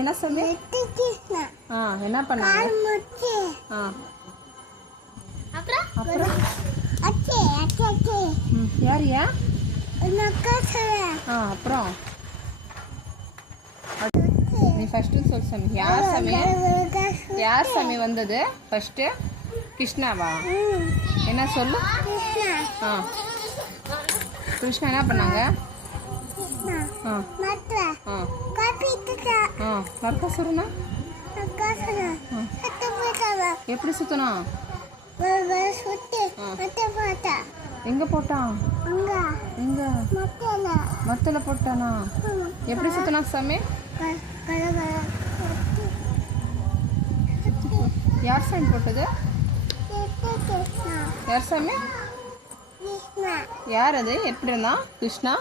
என்ன சொல்லு? என்ன பண்ணாங்க? அப்புறம் யாரியா? அப்புறம் நீ ஃபர்ஸ்ட் சொல் சாமி. யார் சாமி வந்தது ஃபர்ஸ்ட்? கிருஷ்ணாவா? என்ன சொல்லு? கிருஷ்ணா என்ன பண்ணாங்க? நரகாசுரனா எப்படி சுத்தனா? எங்க போட்டான்? எங்க மத்தல போட்டானா? எப்படி சுத்தனா சாமி? யார் சாமி போட்டது? யார் சாமி? யார் அது? எப்படி இருந்தா கிருஷ்ணா?